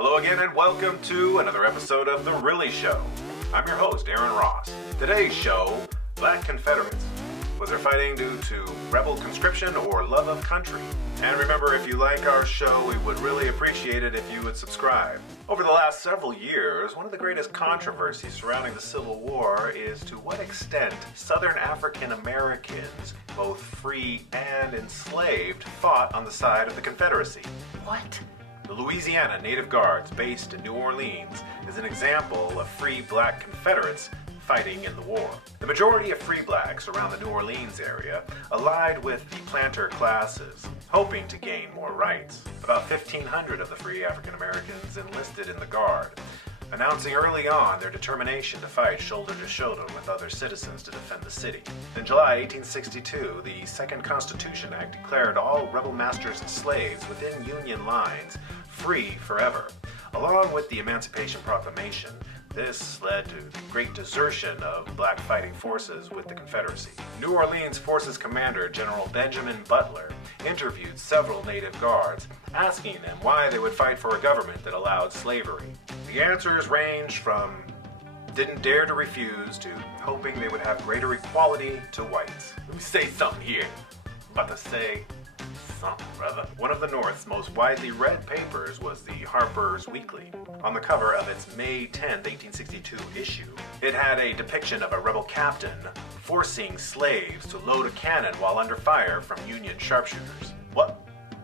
Hello again and welcome to another episode of The Really Show. I'm your host, Aaron Ross. Today's show, Black Confederates. Was their fighting due to rebel conscription or love of country? And remember, if you like our show, we would really appreciate it if you would subscribe. Over the last several years, one of the greatest controversies surrounding the Civil War is to what extent Southern African Americans, both free and enslaved, fought on the side of the Confederacy. What? The Louisiana Native Guards, based in New Orleans, is an example of free Black Confederates fighting in the war. The majority of free blacks around the New Orleans area allied with the planter classes, hoping to gain more rights. About 1,500 of the free African Americans enlisted in the Guard, announcing early on their determination to fight shoulder to shoulder with other citizens to defend the city. In July 1862, the Second Constitution Act declared all rebel masters and slaves within Union lines free forever. Along with the Emancipation Proclamation, this led to the great desertion of black fighting forces with the Confederacy. New Orleans Forces Commander General Benjamin Butler interviewed several Native Guards, asking them why they would fight for a government that allowed slavery. The answers ranged from didn't dare to refuse to hoping they would have greater equality to whites. Let me say something here. I'm about to say something, brother. One of the North's most widely read papers was the Harper's Weekly. On the cover of its May 10, 1862 issue, it had a depiction of a rebel captain forcing slaves to load a cannon while under fire from Union sharpshooters.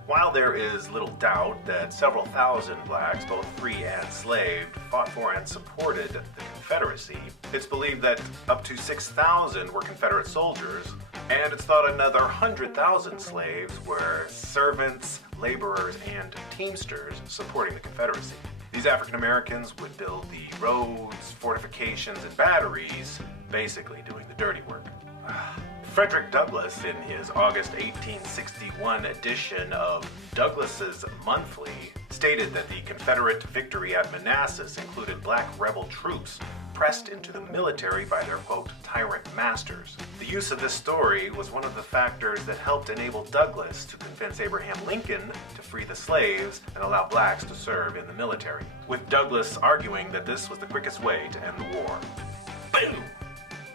While there is little doubt that several thousand blacks, both free and enslaved, fought for and supported the Confederacy, it's believed that up to 6,000 were Confederate soldiers, and it's thought another 100,000 slaves were servants, laborers, and teamsters supporting the Confederacy. These African Americans would build the roads, fortifications, and batteries, basically doing the dirty work. Frederick Douglass, in his August 1861 edition of Douglass's Monthly, stated that the Confederate victory at Manassas included black rebel troops pressed into the military by their, quote, tyrant masters. The use of this story was one of the factors that helped enable Douglass to convince Abraham Lincoln to free the slaves and allow blacks to serve in the military, with Douglass arguing that this was the quickest way to end the war. Boom!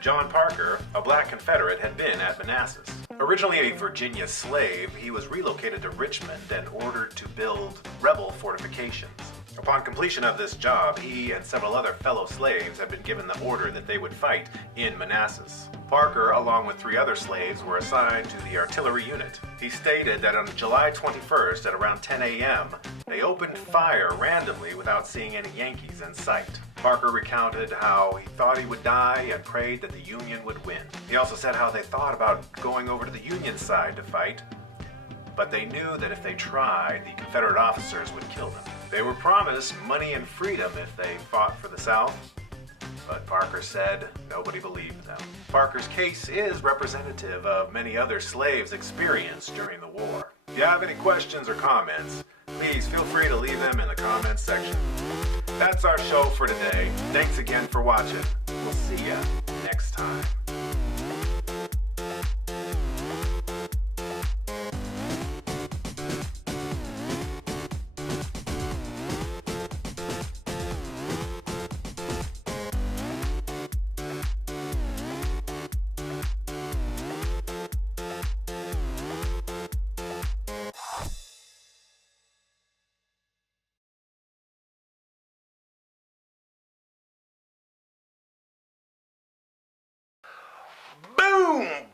John Parker, a black Confederate, had been at Manassas. Originally a Virginia slave, he was relocated to Richmond and ordered to build rebel fortifications. Upon completion of this job, he and several other fellow slaves had been given the order that they would fight in Manassas. Parker, along with 3 other slaves, were assigned to the artillery unit. He stated that on July 21st at around 10 a.m., they opened fire randomly without seeing any Yankees in sight. Parker recounted how he thought he would die and prayed that the Union would win. He also said how they thought about going over to the Union side to fight, but they knew that if they tried, the Confederate officers would kill them. They were promised money and freedom if they fought for the South, but Parker said nobody believed them. Parker's case is representative of many other slaves' experience during the war. If you have any questions or comments, please feel free to leave them in the comments section. That's our show for today. Thanks again for watching. We'll see ya next time. Boom!